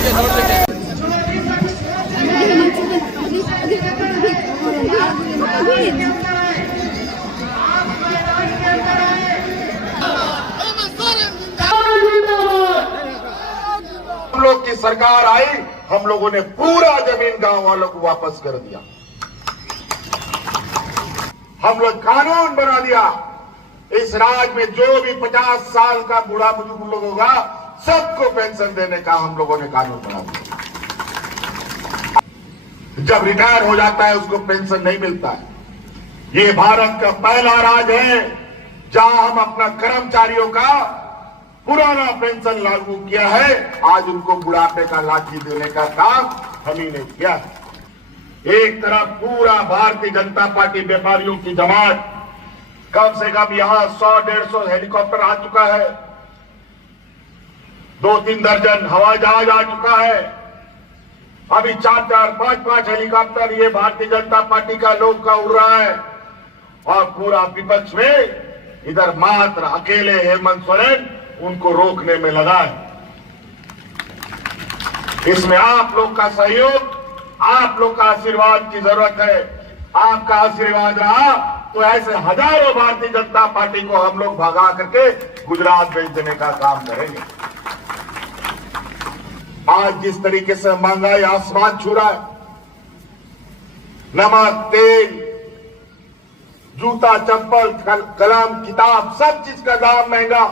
हम लोग की सरकार आई, हम लोगों ने पूरा जमीन गांव वालों को वापस कर दिया। हम लोग कानून बना दिया, इस राज्य में जो भी 50 साल का बूढ़ा बुजुर्ग लोग होगा सबको पेंशन देने का हम लोगों ने कानून बना दिया। जब रिटायर हो जाता है उसको पेंशन नहीं मिलता है। ये भारत का पहला राज्य है जहां हम अपना कर्मचारियों का पुराना पेंशन लागू किया है। आज उनको बुढ़ापे का लाठी देने का काम हम ही ने किया। एक तरफ पूरा भारतीय जनता पार्टी व्यापारियों की जमात, कम से कम यहां 100-150 हेलीकॉप्टर आ चुका है, 2-3 दर्जन हवाई जहाज आ चुका है, अभी 4-4, 5-5 हेलीकॉप्टर ये भारतीय जनता पार्टी का लोग का उड़ रहा है। और पूरा विपक्ष में इधर मात्र अकेले हेमंत सोरेन उनको रोकने में लगा है। इसमें आप लोग का सहयोग, आप लोग का आशीर्वाद की जरूरत है। आपका आशीर्वाद रहा तो ऐसे हजारों भारतीय जनता पार्टी को हम लोग भगा करके गुजरात भेज देने का काम करेंगे। आज जिस तरीके से महंगाई आसमान छू रहा है, नमक, तेल, जूता, चप्पल, कलम, किताब, सब चीज का दाम महंगा,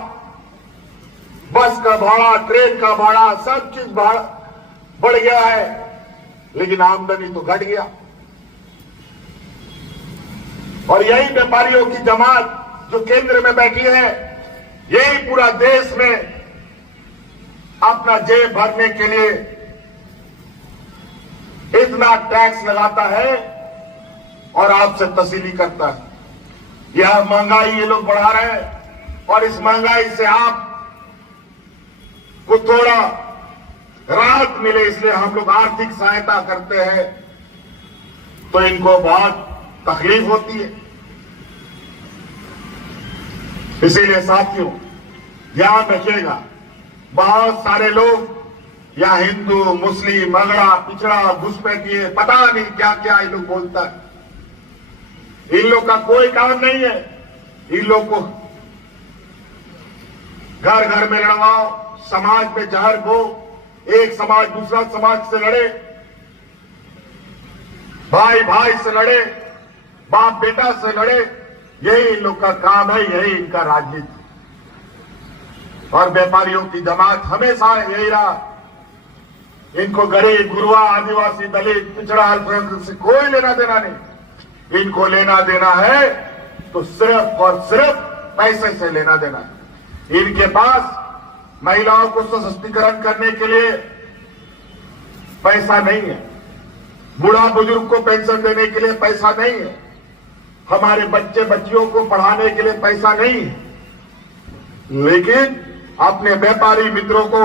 बस का भाड़ा, ट्रेन का भाड़ा, सब चीज बढ़ गया है, लेकिन आमदनी तो घट गया। और यही व्यापारियों की जमात जो केंद्र में बैठी है, यही पूरा देश में अपना जेब भरने के लिए इतना टैक्स लगाता है और आपसे तसीली करता है। यह महंगाई ये लोग बढ़ा रहे हैं और इस महंगाई से आप को थोड़ा राहत मिले इसलिए हम लोग आर्थिक सहायता करते हैं, तो इनको बहुत तकलीफ होती है। इसीलिए साथियों ध्यान रखिएगा, बहुत सारे लोग या हिंदू, मुस्लिम, अगड़ा, पिछड़ा, घुसपैठिए, पता नहीं क्या क्या इन लोग बोलता है। इन लोग का कोई काम नहीं है। इन लोग को घर घर में लड़वाओ, समाज में जहर बो, एक समाज दूसरा समाज से लड़े, भाई भाई से लड़े, बाप बेटा से लड़े, यही इन लोग का काम है, यही इनका राजनीति। और व्यापारियों की जमात हमेशा यही रहा, इनको गरीब, गुरुआ, आदिवासी, दलित, पिछड़ा, अल्पसंख्यक से कोई लेना देना नहीं। इनको लेना देना है तो सिर्फ और सिर्फ पैसे से लेना देना है। इनके पास महिलाओं को सशक्तिकरण करने के लिए पैसा नहीं है, बूढ़ा बुजुर्ग को पेंशन देने के लिए पैसा नहीं है, हमारे बच्चे बच्चियों को पढ़ाने के लिए पैसा नहीं है, लेकिन अपने व्यापारी मित्रों को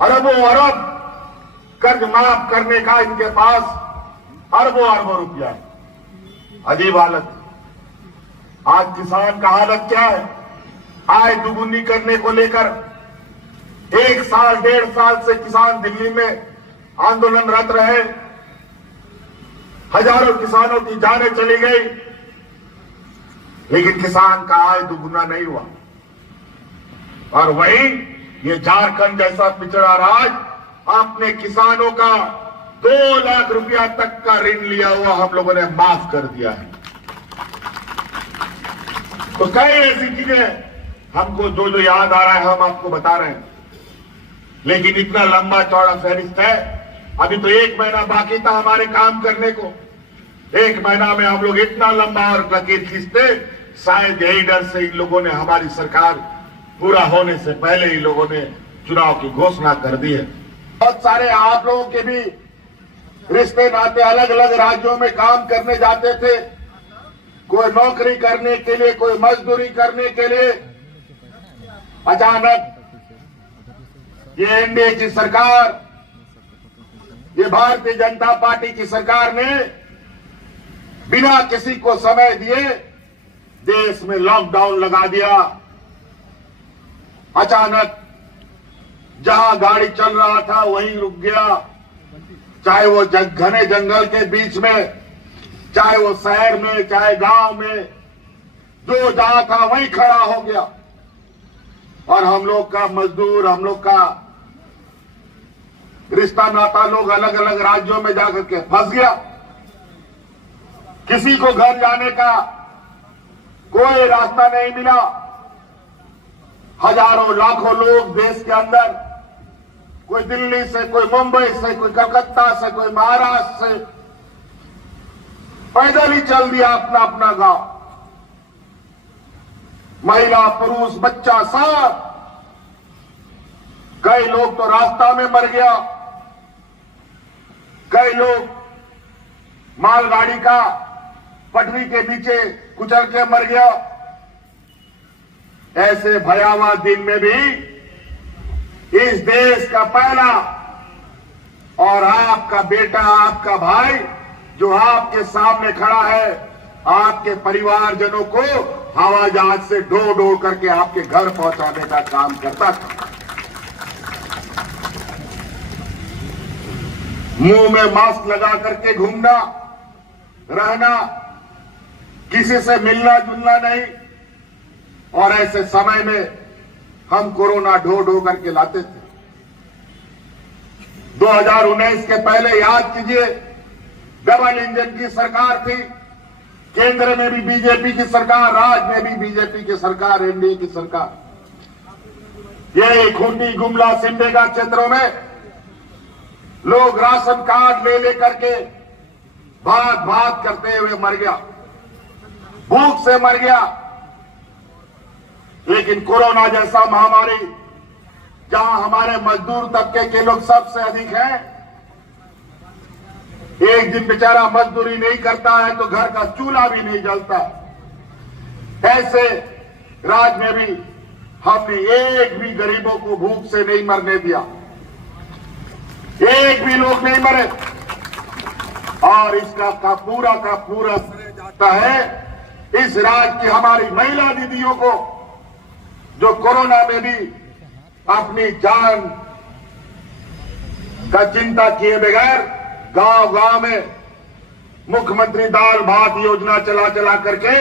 अरबों अरब कर्ज माफ करने का इनके पास अरबों अरबों रुपया है। अजीब हालत। आज किसान का हालत क्या है? आय दुगुनी करने को लेकर 1 साल 1.5 साल से किसान दिल्ली में आंदोलनरत रहे, हजारों किसानों की जानें चली गई, लेकिन किसान का आय दुगुना नहीं हुआ। और वहीं ये झारखंड जैसा पिछड़ा राज्य अपने किसानों का 2 लाख रुपया तक का ऋण लिया हुआ हम लोगों ने माफ कर दिया है। तो कई ऐसी चीजें हमको जो जो याद आ रहा है हम आपको बता रहे हैं, लेकिन इतना लंबा चौड़ा फहरिस्त है। अभी तो 1 महीना बाकी था हमारे काम करने को। 1 महीना में हम लोग इतना लंबा और लकीर खींचते, शायद यही डर से इन लोगों ने हमारी सरकार पूरा होने से पहले ही लोगों ने चुनाव की घोषणा कर दी है। बहुत सारे आप लोगों के भी रिश्ते नाते अलग अलग राज्यों में काम करने जाते थे, कोई नौकरी करने के लिए, कोई मजदूरी करने के लिए। अचानक ये एनडीए की सरकार, ये भारतीय जनता पार्टी की सरकार ने बिना किसी को समय दिए देश में लॉकडाउन लगा दिया। अचानक जहां गाड़ी चल रहा था वहीं रुक गया, चाहे वो घने जंगल के बीच में, चाहे वो शहर में, चाहे गांव में, जो जहां था वहीं खड़ा हो गया। और हम लोग का मजदूर, हम लोग का रिश्ता नाता लोग अलग अलग राज्यों में जाकर के फंस गया। किसी को घर जाने का कोई रास्ता नहीं मिला। हजारों लाखों लोग देश के अंदर, कोई दिल्ली से, कोई मुंबई से, कोई कलकत्ता से, कोई महाराष्ट्र से, पैदल ही चल दिया अपना अपना गांव। महिला, पुरुष, बच्चा सब। कई लोग तो रास्ता में मर गया, कई लोग मालगाड़ी का पटरी के नीचे कुचल के मर गया। ऐसे भयावह दिन में भी इस देश का पहला और आपका बेटा, आपका भाई जो आपके सामने खड़ा है, आपके परिवारजनों को हवाई जहाज से ढो ढो करके आपके घर पहुंचाने का काम करता था। मुंह में मास्क लगा करके घूमना, रहना, किसी से मिलना जुलना नहीं। और ऐसे समय में हम कोरोना ढो ढो करके लाते थे। 2019 के पहले याद कीजिए, डबल इंजन की सरकार थी। केंद्र में भी बीजेपी की सरकार, राज्य में भी बीजेपी की सरकार, एनडीए की सरकार। ये खूंटी, गुमला, सिमडेगा क्षेत्रों में लोग राशन कार्ड ले लेकर के भाग भाग करते हुए मर गया, भूख से मर गया। लेकिन कोरोना जैसा महामारी, जहां हमारे मजदूर तबके के लोग सबसे अधिक हैं, एक दिन बेचारा मजदूरी नहीं करता है तो घर का चूल्हा भी नहीं जलता। ऐसे राज्य में भी हमने एक भी गरीबों को भूख से नहीं मरने दिया, एक भी लोग नहीं मरे। और इसका का पूरा श्रेय जाता है इस राज्य की हमारी महिला दीदियों को, जो कोरोना में भी अपनी जान का चिंता किए बगैर गांव गांव में मुख्यमंत्री दाल भात योजना चला चला करके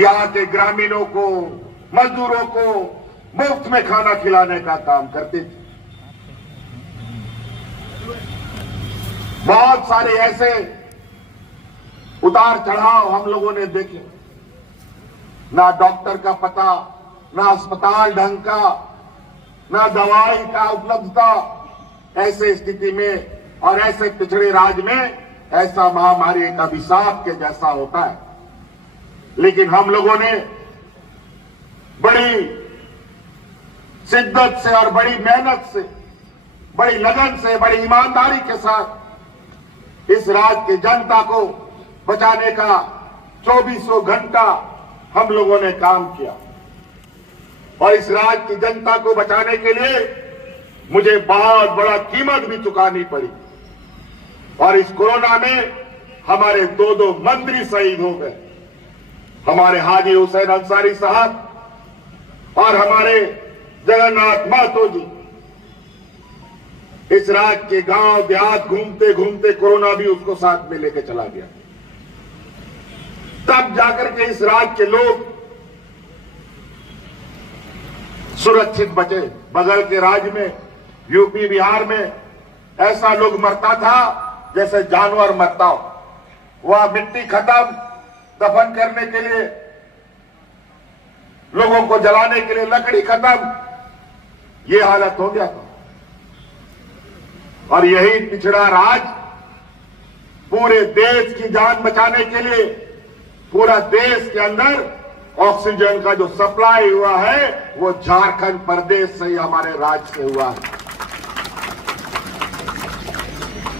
यहां के ग्रामीणों को, मजदूरों को मुफ्त में खाना खिलाने का काम करती थी। बहुत सारे ऐसे उतार चढ़ाव हम लोगों ने देखे, ना डॉक्टर का पता, ना अस्पताल ढंग का, ना दवाई का उपलब्धता। ऐसे स्थिति में और ऐसे पिछड़े राज्य में ऐसा महामारी एक अभिशाप के जैसा होता है। लेकिन हम लोगों ने बड़ी शिद्दत से और बड़ी मेहनत से, बड़ी लगन से, बड़ी ईमानदारी के साथ इस राज्य की जनता को बचाने का 2400 घंटा हम लोगों ने काम किया। और इस राज्य की जनता को बचाने के लिए मुझे बहुत बड़ा कीमत भी चुकानी पड़ी। और इस कोरोना में हमारे दो मंत्री शहीद हो गए, हमारे हाजी हुसैन अंसारी साहब और हमारे जगन्नाथ महतो जी। इस राज्य के गांव देहात घूमते घूमते कोरोना भी उसको साथ में लेकर चला गया। तब जाकर के इस राज्य के लोग सुरक्षित बचे। बगल के राज्य में, यूपी बिहार में ऐसा लोग मरता था जैसे जानवर मरता हो। वह मिट्टी खत्म, दफन करने के लिए, लोगों को जलाने के लिए लकड़ी खत्म, ये हालत हो गया था। और यही पिछड़ा राज्य पूरे देश की जान बचाने के लिए पूरा देश के अंदर ऑक्सीजन का जो सप्लाई हुआ है वो झारखंड प्रदेश से ही हमारे राज्य से हुआ है।